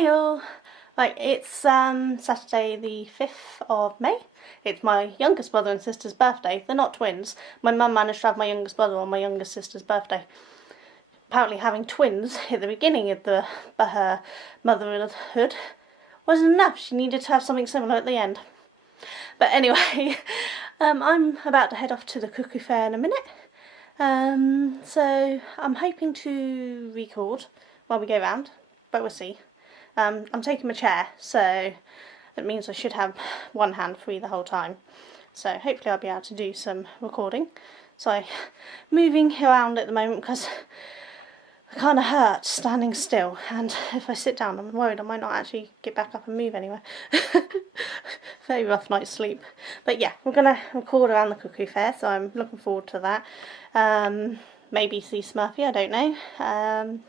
Hi all! Right, it's Saturday the 5th of May. It's my youngest brother and sister's birthday. They're not twins. My mum managed to have my youngest brother on my youngest sister's birthday. Apparently having twins at the beginning of her motherhood wasn't enough. She needed to have something similar at the end. But anyway, I'm about to head off to the Cuckoo Fair in a minute. So I'm hoping to record while we go round, but we'll see. I'm taking my chair, so that means I should have one hand free the whole time. So hopefully I'll be able to do some recording. So I'm moving around at the moment because I kind of hurt standing still, and if I sit down I'm worried I might not actually get back up and move anywhere. Very rough night's sleep. But yeah, we're going to record around the Cuckoo Fair, so I'm looking forward to that. Maybe see Smurfy, I don't know.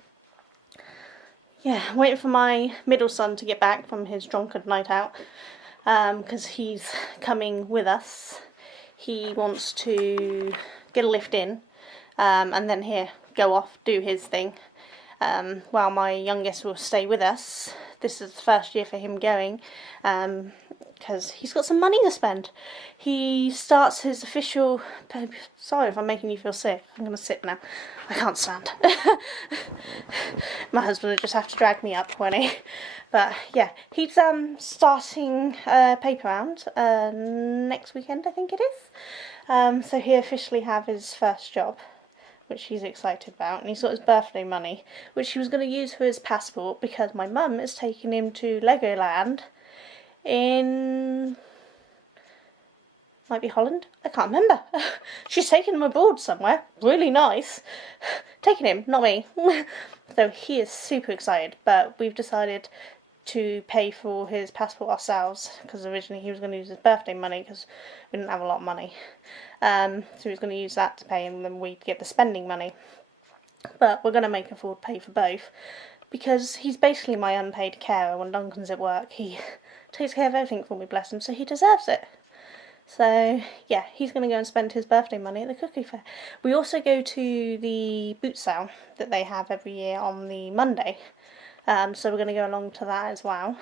Yeah, I'm waiting for my middle son to get back from his drunkard night out, because he's coming with us. He wants to get a lift in, and then go off, do his thing, while my youngest will stay with us. This is the first year for him going, because he's got some money to spend. He starts his official... Sorry if I'm making you feel sick. I'm going to sit now. I can't stand. My husband will just have to drag me up when he... But yeah, he's starting a paper round next weekend, I think it is. So he'll officially have his first job, which he's excited about, and he's got his birthday money, which he was going to use for his passport because my mum is taking him to Legoland in... might be Holland? I can't remember. She's taking him abroad somewhere. Really nice. Taking him, not me. So he is super excited, but we've decided to pay for his passport ourselves, because originally he was going to use his birthday money because we didn't have a lot of money. So he was going to use that to pay, and then we'd get the spending money. But we're going to make afford pay for both, because he's basically my unpaid carer when Duncan's at work. He takes care of everything for me, bless him, so he deserves it. So yeah, he's going to go and spend his birthday money at the Cuckoo Fair. We also go to the boot sale that they have every year on the Monday. So we're going to go along to that as well.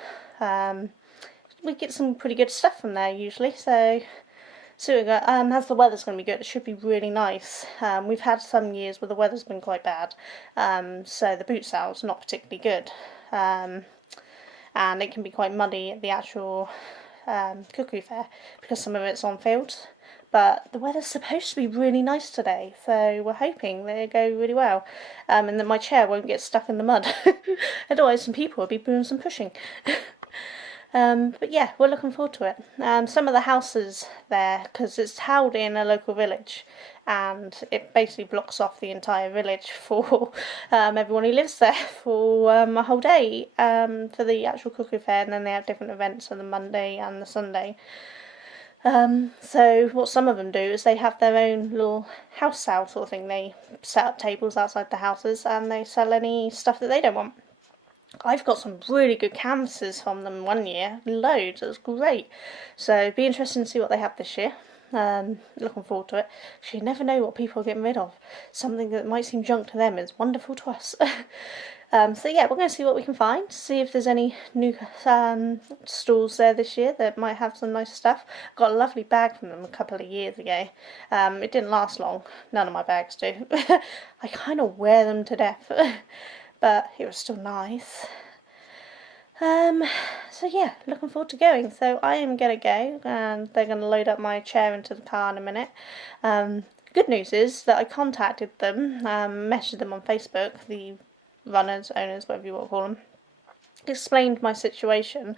We get some pretty good stuff from there usually, so as the weather's going to be good, it should be really nice. We've had some years where the weather's been quite bad, so the boot sale's not particularly good, and it can be quite muddy at the actual Cuckoo Fair because some of it's on fields. But the weather's supposed to be really nice today, so we're hoping that it'll go really well, and that my chair won't get stuck in the mud. Otherwise some people will be doing some pushing. But yeah, we're looking forward to it. Some of the houses there, because it's held in a local village, and it basically blocks off the entire village for everyone who lives there for a whole day for the actual Cuckoo Fair, and then they have different events on the Monday and the Sunday. So what some of them do is they have their own little house sale sort of thing. They set up tables outside the houses and they sell any stuff that they don't want. I've got some really good canvases from them one year, loads, it was great. So it'd be interesting to see what they have this year. Looking forward to it. You never know what people are getting rid of. Something that might seem junk to them is wonderful to us. So yeah, we're going to see what we can find, see if there's any new stalls there this year that might have some nice stuff. Got a lovely bag from them a couple of years ago. It didn't last long, none of my bags do. I kind of wear them to death, but it was still nice. So yeah, looking forward to going. So I am going to go, and they're going to load up my chair into the car in a minute. Good news is that I contacted them, messaged them on Facebook, the runners, owners, whatever you want to call them, explained my situation,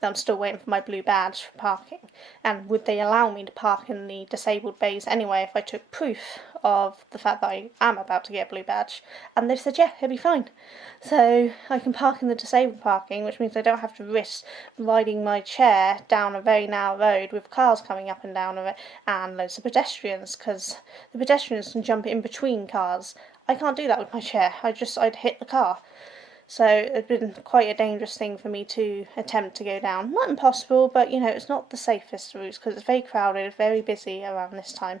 that I'm still waiting for my blue badge for parking, and would they allow me to park in the disabled bays anyway if I took proof of the fact that I am about to get a blue badge. And they said yeah, it'll be fine. So I can park in the disabled parking, which means I don't have to risk riding my chair down a very narrow road with cars coming up and down of it and loads of pedestrians, because the pedestrians can jump in between cars. I can't do that with my chair. I'd hit the car. So it's been quite a dangerous thing for me to attempt to go down. Not impossible, but you know, it's not the safest routes because it's very crowded, very busy around this time.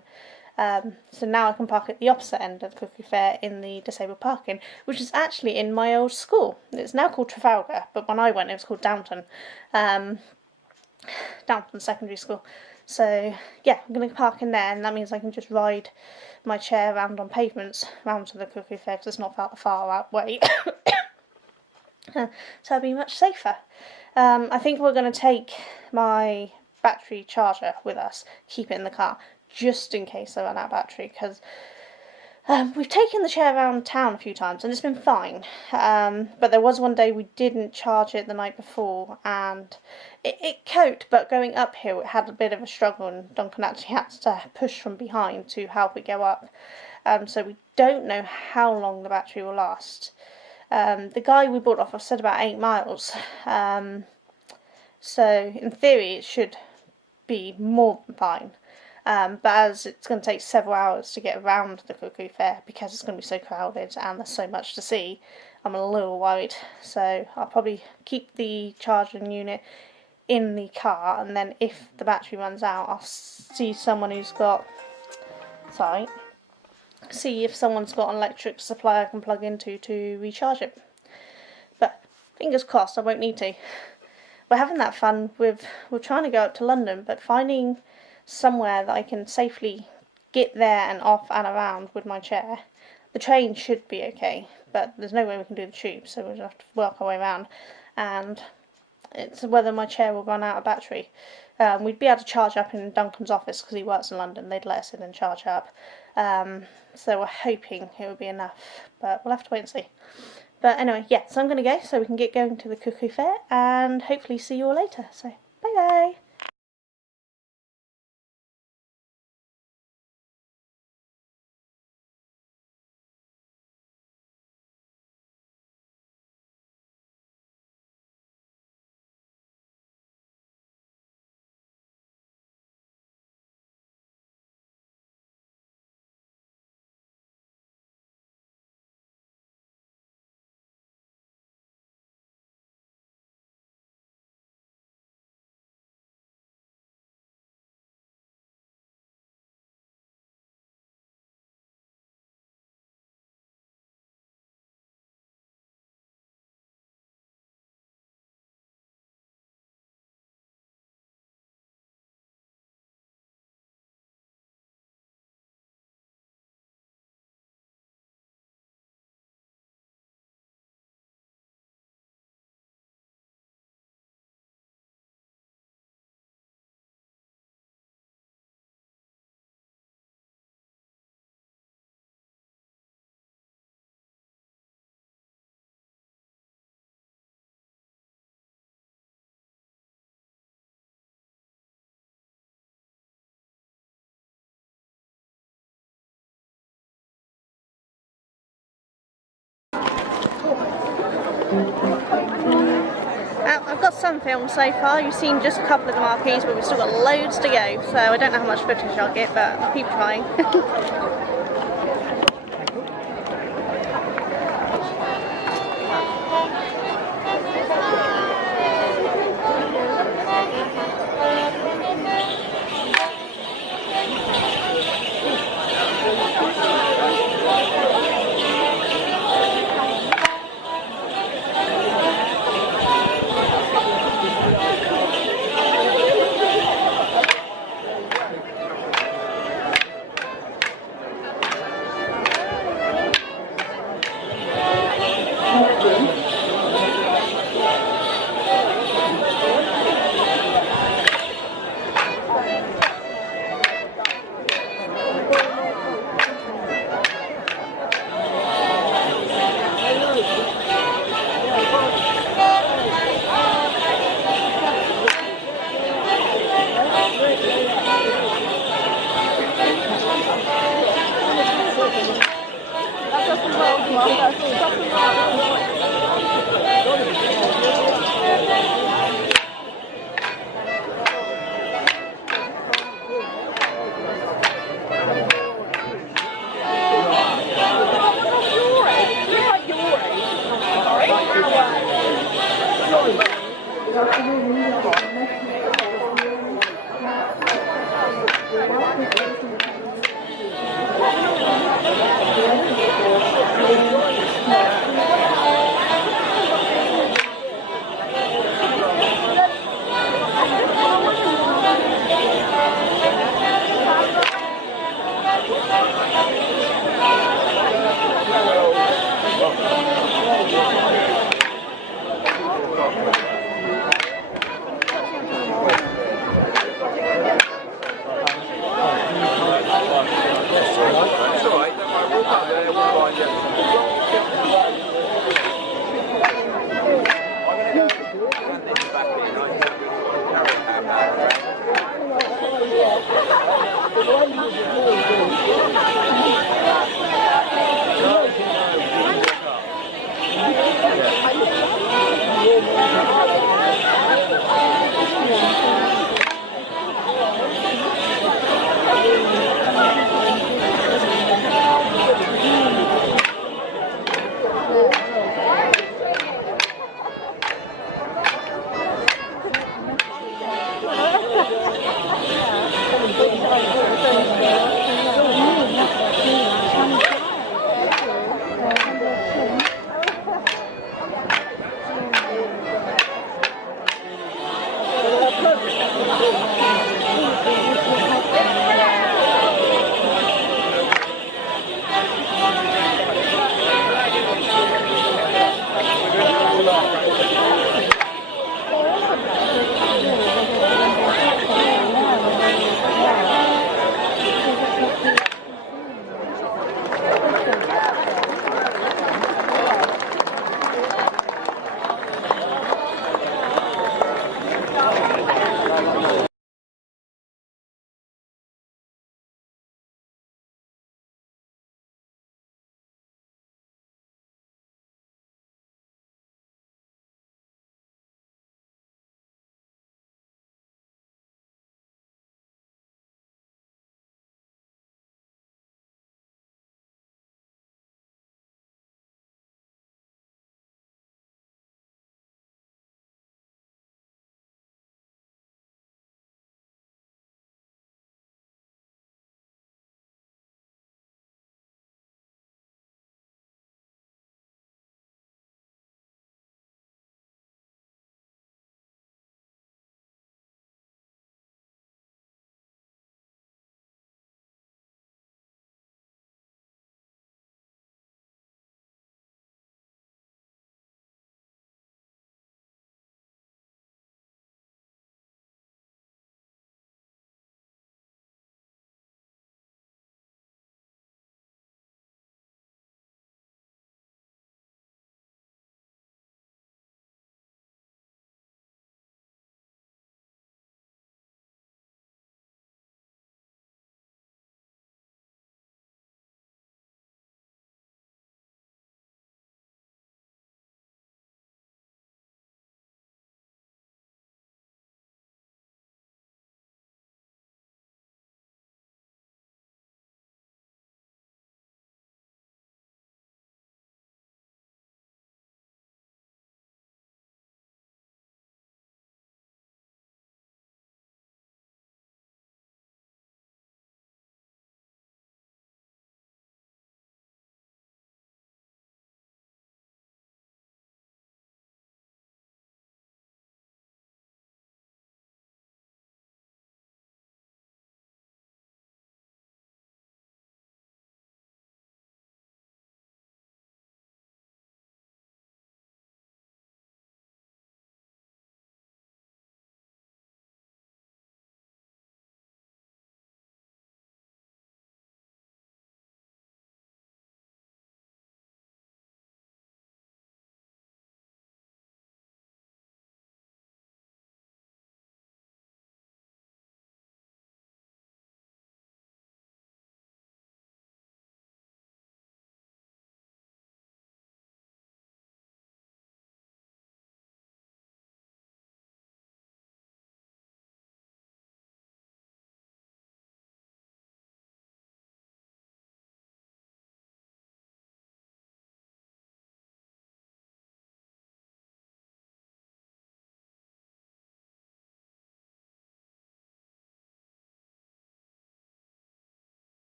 So now I can park at the opposite end of the Cuckoo Fair in the disabled parking, which is actually in my old school. It's now called Trafalgar, but when I went it was called Downton. Downton Secondary School. So yeah, I'm going to park in there, and that means I can just ride my chair around on pavements round to the Cuckoo Fair because it's not far out way. So it'll be much safer. I think we're going to take my battery charger with us, keep it in the car, just in case I run out of battery, because we've taken the chair around town a few times and it's been fine, but there was one day we didn't charge it the night before and it coped, but going uphill it had a bit of a struggle and Duncan actually had to push from behind to help it go up, so we don't know how long the battery will last. The guy we bought off said about 8 miles, so in theory it should be more than fine. But as it's going to take several hours to get around the Cuckoo Fair because it's going to be so crowded and there's so much to see, I'm a little worried. So I'll probably keep the charging unit in the car, and then if the battery runs out, I'll see someone who's got, see if someone's got an electric supply I can plug into to recharge it. But fingers crossed I won't need to. We're having that fun we're trying to go up to London, but finding somewhere that I can safely get there and off and around with my chair. The train should be okay, but there's no way we can do the tube, so we'll have to work our way around, and it's whether my chair will run out of battery. We'd be able to charge up in Duncan's office because he works in London. They'd let us in and charge up, so we're hoping it will be enough, but we'll have to wait and see. But anyway, yeah, so I'm going to go so we can get going to the Cuckoo Fair and hopefully see you all later. So bye bye. I've got some film so far. You've seen just a couple of the marquees, but we've still got loads to go, so I don't know how much footage I'll get, but I'll keep trying.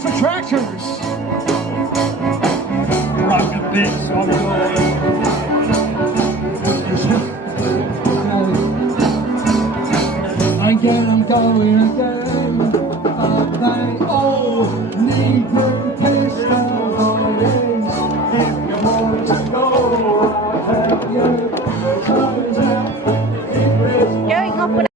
these are tractors. Rocket beats on the road. Again, I'm going again. They all need to kiss their bodies. If you want to go, I'll help you. Going off with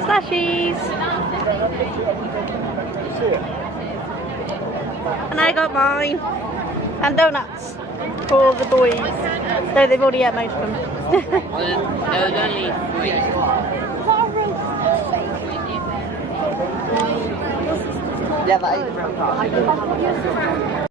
slushies. And I got mine. And donuts for the boys. Though they've already had most of them. There was only 3. Yeah, that is real.